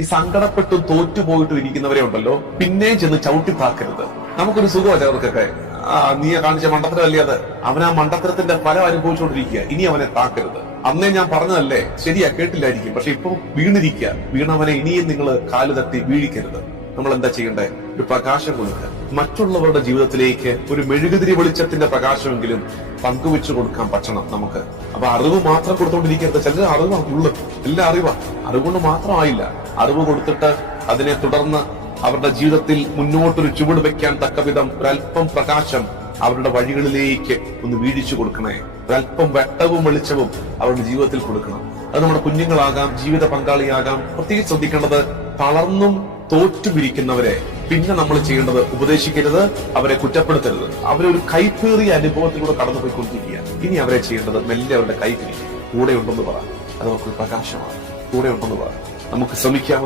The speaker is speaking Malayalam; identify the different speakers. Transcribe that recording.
Speaker 1: ഈ സങ്കടപ്പെട്ടും തോറ്റുപോയിട്ടും ഇരിക്കുന്നവരെ ഉണ്ടല്ലോ പിന്നെ ചെന്ന് ചവിട്ടി താക്കരുത് നമുക്കൊരു സുഖമാണ് ചിലർക്കൊക്കെ ആ നീ കാണിച്ച മണ്ടത്തരമല്ലേ അത്? അവൻ ആ മണ്ടത്തരത്തിന്റെ ഫലം അനുഭവിച്ചുകൊണ്ടിരിക്കുക. ഇനി അവനെ താക്കരുത്. അന്നേ ഞാൻ പറഞ്ഞതല്ലേ? ശരിയാ കേട്ടില്ലായിരിക്കും. പക്ഷെ ഇപ്പൊ വീണിരിക്കുക. വീണവനെ ഇനിയും നിങ്ങൾ കാൽ തട്ടി വീഴിക്കരുത്. നമ്മൾ എന്താ ചെയ്യണ്ടേ? ഒരു പ്രകാശം കൊടുക്കുക. മറ്റുള്ളവരുടെ ജീവിതത്തിലേക്ക് ഒരു മെഴുകുതിരി വെളിച്ചത്തിന്റെ പ്രകാശമെങ്കിലും പങ്കുവെച്ചു കൊടുക്കാൻ പറ്റണം നമുക്ക്. അപ്പൊ അറിവ് മാത്രം കൊടുത്തോണ്ടിരിക്കരുത്. ചിലർ അറിവാ ഉള്ളു. എല്ലാ അറിവാ. അറിവുകൊണ്ട് മാത്രമായില്ല. അറിവ് കൊടുത്തിട്ട് അതിനെ തുടർന്ന് അവരുടെ ജീവിതത്തിൽ മുന്നോട്ടൊരു ചുവട് വെക്കാൻ തക്ക വിധം ഒരല്പം പ്രകാശം അവരുടെ വഴികളിലേക്ക് ഒന്ന് വീഴിച്ചു കൊടുക്കണേ. ഒരല്പം വെട്ടവും വെളിച്ചവും അവരുടെ ജീവിതത്തിൽ കൊടുക്കണം. അത് നമ്മുടെ കുഞ്ഞുങ്ങളാകാം ജീവിത പങ്കാളിയാകാം. പ്രത്യേകിച്ച് ശ്രദ്ധിക്കേണ്ടത് തളർന്നും തോറ്റുപിരിക്കുന്നവരെ പിന്നെ നമ്മൾ ചെയ്യേണ്ടത് ഉപദേശിക്കരുത് അവരെ കുറ്റപ്പെടുത്തരുത്. അവരെ ഒരു കൈപ്പേറിയ അനുഭവത്തിലൂടെ കടന്നുപോയിക്കൊണ്ടിരിക്കുക ഇനി അവരെ ചെയ്യേണ്ടത് മെല്ലെ അവരുടെ കൈ പിരിക്കുക കൂടെ ഉണ്ടെന്ന് പറ. അത് അവർക്ക് പ്രകാശമാണ്. കൂടെ ഉണ്ടെന്ന് പറ. നമുക്ക് ശ്രമിക്കാം